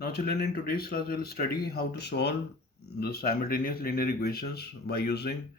Now children, in today's class we will study how to solve the simultaneous linear equations by using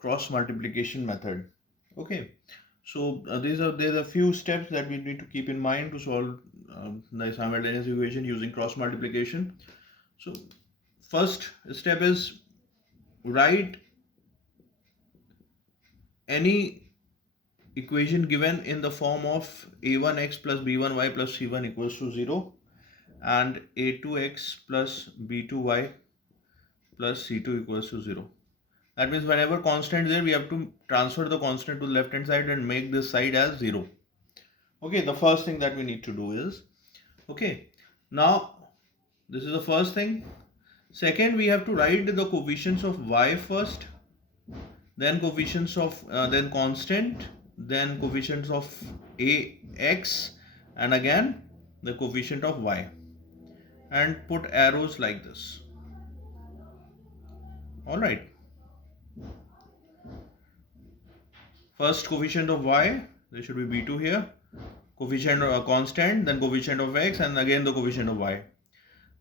cross multiplication method. Okay, so there's a few steps that we need to keep in mind to solve the simultaneous equation using cross multiplication. So first step is write any equation given in the form of a1x plus b1y plus c1 equals to 0 and a2x plus b2y plus c2 equals to 0. That means whenever constant is there, we have to transfer the constant to the left hand side and make this side as 0. Okay, the first thing that we need to do is, okay, now this is the first thing. Second, we have to write the coefficients of y first, then coefficients of, then constant, then coefficients of ax, and again the coefficient of y, and put arrows like this. Alright. First coefficient of y, there should be b2 here, coefficient of a constant, then coefficient of x, and again the coefficient of y.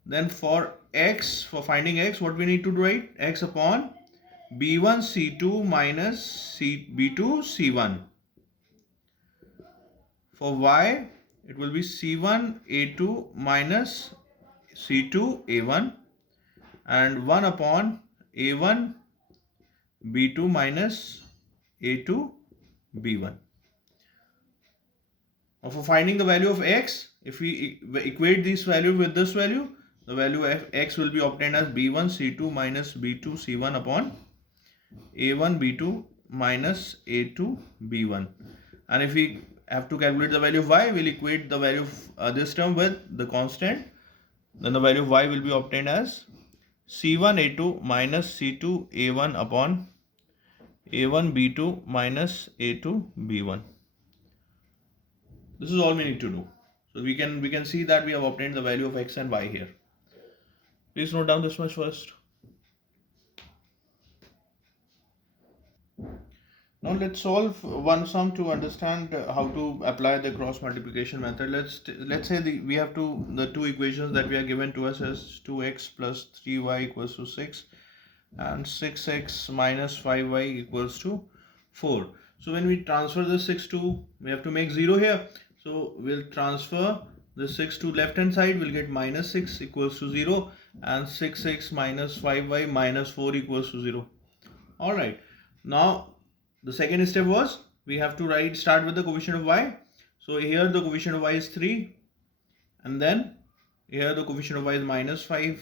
Then for x, for finding x, what we need to write? X upon b1 c2 minus b2 c1. For y, it will be c1 a2 minus c2 a1, and 1 upon a1 b2 minus a2 b1. Now for finding the value of x, if we equate this value with this value, the value of x will be obtained as b1 c2 minus b2 c1 upon a1 b2 minus a2 b1. And if we have to calculate the value of y, we'll equate the value of this term with the constant. Then the value of y will be obtained as c1 a2 minus c2 a1 upon a1 b2 minus a2 b1. This is all we need to do. So we can see that we have obtained the value of x and y here. Please note down this much first. Now let's solve one sum to understand how to apply the cross multiplication method. Let's say we have the two equations that we are given to us as 2x plus 3y equals to 6 and 6x minus 5y equals to 4. So when we transfer the 6 to, we have to make 0 here. So we'll transfer the 6 to left hand side, we'll get minus 6 equals to 0, and 6x minus 5y minus 4 equals to 0. Alright, now the second step was we have to start with the coefficient of y. So here the coefficient of y is 3, and then here the coefficient of y is minus 5,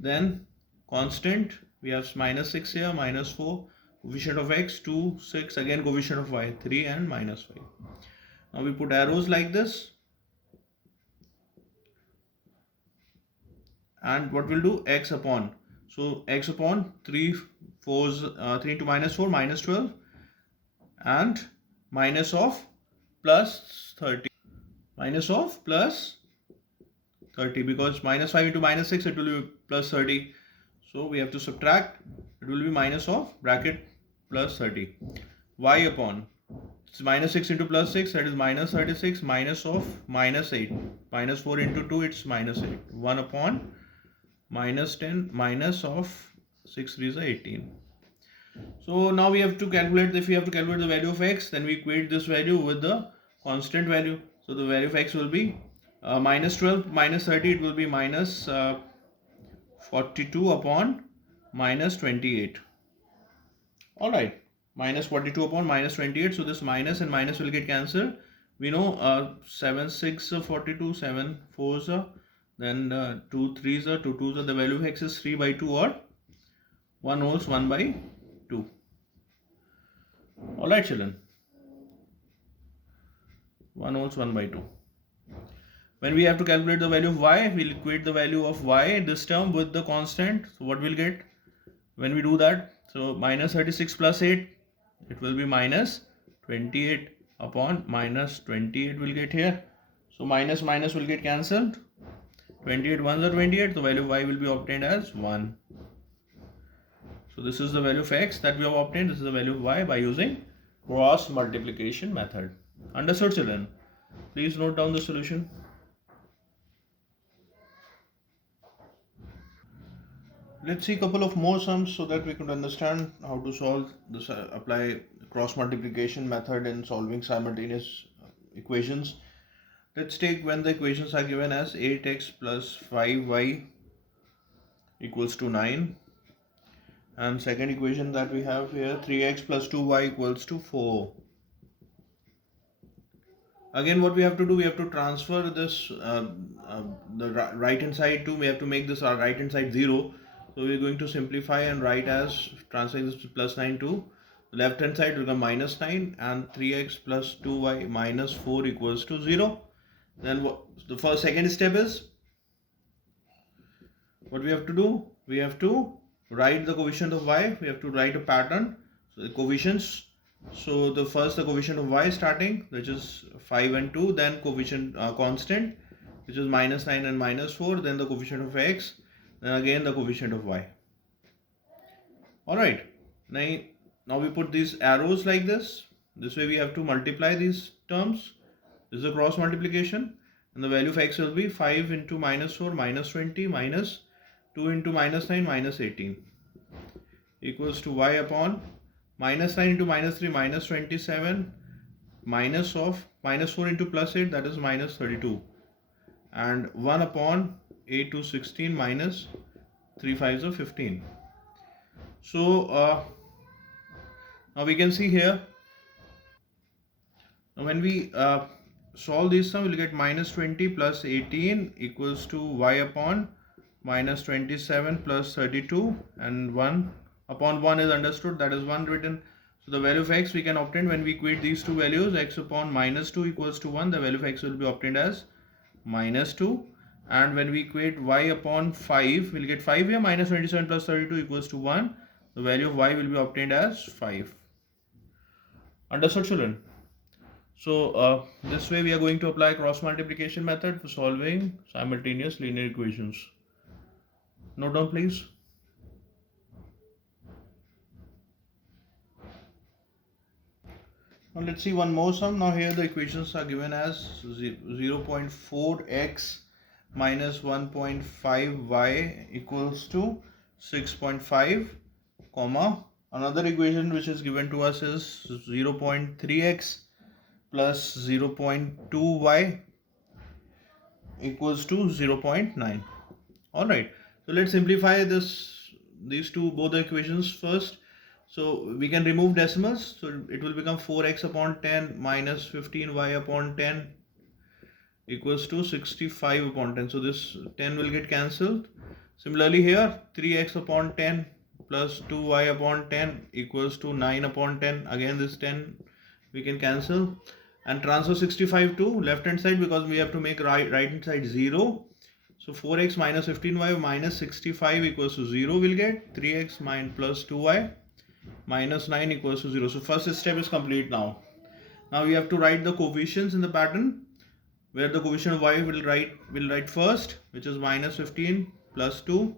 then constant, we have minus 6 here, minus 4, coefficient of x 2, 6, again coefficient of y 3 and minus 5. Now we put arrows like this, and what we'll do, x upon, so x upon 3 into minus 4 minus 12, and minus of plus 30, minus of plus 30, because minus 5 into minus 6 it will be plus 30, so we have to subtract, it will be minus of bracket plus 30. Y upon, it's minus 6 into plus 6, that is minus 36, minus of minus 8, minus 4 into 2, it's minus 8, 1 upon minus 10, minus of 6 3 is 18. So now we have to calculate, if we have to calculate the value of x, then we equate this value with the constant value. So the value of x will be minus 12 minus 30, it will be minus 42 upon minus 28. Alright, minus 42 upon minus 28. So this minus and minus will get cancelled. We know 7 6 42, 7 4 then 2 3 2 2, the value of x is 3 by 2 or 1 whole 1 by 2. Alright children, 1 whole 1 by 2. When we have to calculate the value of y, we'll equate the value of y, this term, with the constant. So what we'll get when we do that, so minus 36 plus 8, it will be minus 28 upon minus 28 will get here. So minus minus will get cancelled, 28 ones are 28, the value of y will be obtained as 1. So this is the value of x that we have obtained, this is the value of y by using cross multiplication method. Understood children? Please note down the solution. Let's see a couple of more sums so that we can understand how to solve this, apply cross multiplication method in solving simultaneous equations. Let's take when the equations are given as 8x plus 5y equals to 9, and second equation that we have here, 3x plus 2y equals to 4. Again, what we have to do, we have to transfer this the right hand side to, we have to make this our right hand side 0. So we are going to simplify and write as, transferring this to plus 9 to left hand side will become minus 9, and 3x plus 2y minus 4 equals to 0. Then the first second step is, what we have to do, we have to write the coefficient of y, we have to write a pattern. So the coefficients, so the coefficient of y starting, which is 5 and 2, then coefficient constant, which is minus 9 and minus 4, then the coefficient of x, then again the coefficient of y. Alright, now we put these arrows like this. This way we have to multiply these terms. This is a cross multiplication, and the value of x will be 5 into minus 4 minus 20 minus 2 into minus 9 minus 18 equals to y upon minus 9 into minus 3 minus 27 minus of minus 4 into plus 8, that is minus 32, and 1 upon 8 to 16 minus 3 5s of 15. So now we can see here, now when we solve this sum, we will get minus 20 plus 18 equals to y upon minus 27 plus 32, and 1 upon 1 is understood, that is 1 written. So the value of x we can obtain when we equate these two values, x upon minus 2 equals to 1, the value of x will be obtained as minus 2, and when we equate y upon 5, we'll get 5 here, minus 27 plus 32 equals to 1, the value of y will be obtained as 5. Understood, children? So this way we are going to apply cross multiplication method for solving simultaneous linear equations. Note down please. Now let's see one more sum. Now here the equations are given as 0.4x minus 1.5y equals to 6.5, comma, another equation which is given to us is 0.3x plus 0.2y equals to 0.9. Alright, so let's simplify both the equations first. So we can remove decimals, so it will become 4x upon 10 minus 15y upon 10 equals to 65 upon 10. So this 10 will get cancelled. Similarly here, 3x upon 10 plus 2y upon 10 equals to 9 upon 10. Again this 10 we can cancel, and transfer 65 to left hand side because we have to make right hand side 0. So 4x minus 15y minus 65 equals to 0 will get 3x plus 2y minus 9 equals to 0. So first step is complete now. Now we have to write the coefficients in the pattern, where the coefficient of y will write first, which is minus 15 plus 2,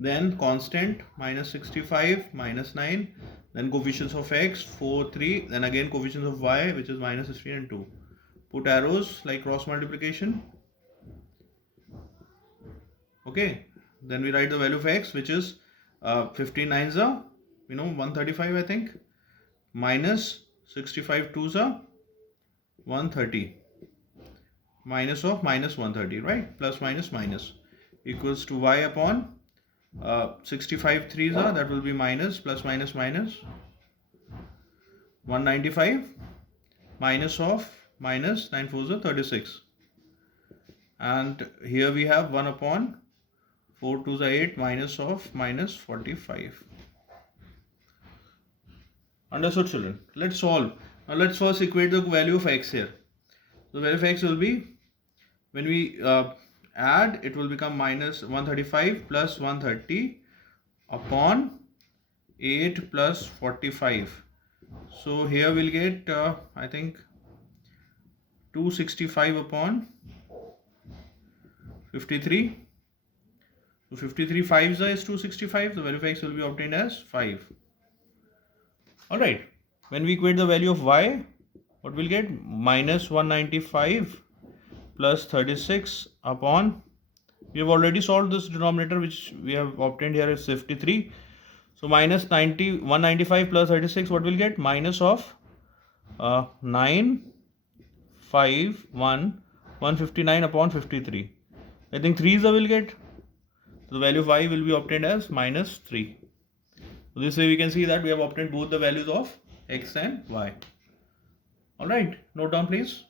then constant minus 65 minus 9, then coefficients of x 4 3, then again coefficients of y which is minus 15 and 2. Put arrows like cross multiplication. Okay, then we write the value of x, which is 15 9s are 135 I think, minus 65 2s are 130, minus of minus 130, right, plus minus minus, equals to y upon 65 3s are, that will be minus plus minus minus 195, minus of minus 9 4s are 36, and here we have 1 upon 4 2s are 8 minus of minus 45. Understood, children? Let's solve. Now let's first equate the value of x here. The value of x will be, when we add, it will become minus 135 plus 130 upon 8 plus 45. So here we'll get I think 265 upon 53. So 53 5s is 265. The value of x will be obtained as 5. Alright, when we equate the value of y, what we'll get? Minus 195 plus 36 upon We have already solved this denominator, which we have obtained here is 53. So minus 195 plus 36, what will get? Minus of 159 upon 53. I think 3 is a will get. So the value of y will be obtained as minus 3. So this way we can see that we have obtained both the values of x and y. Alright, note down please.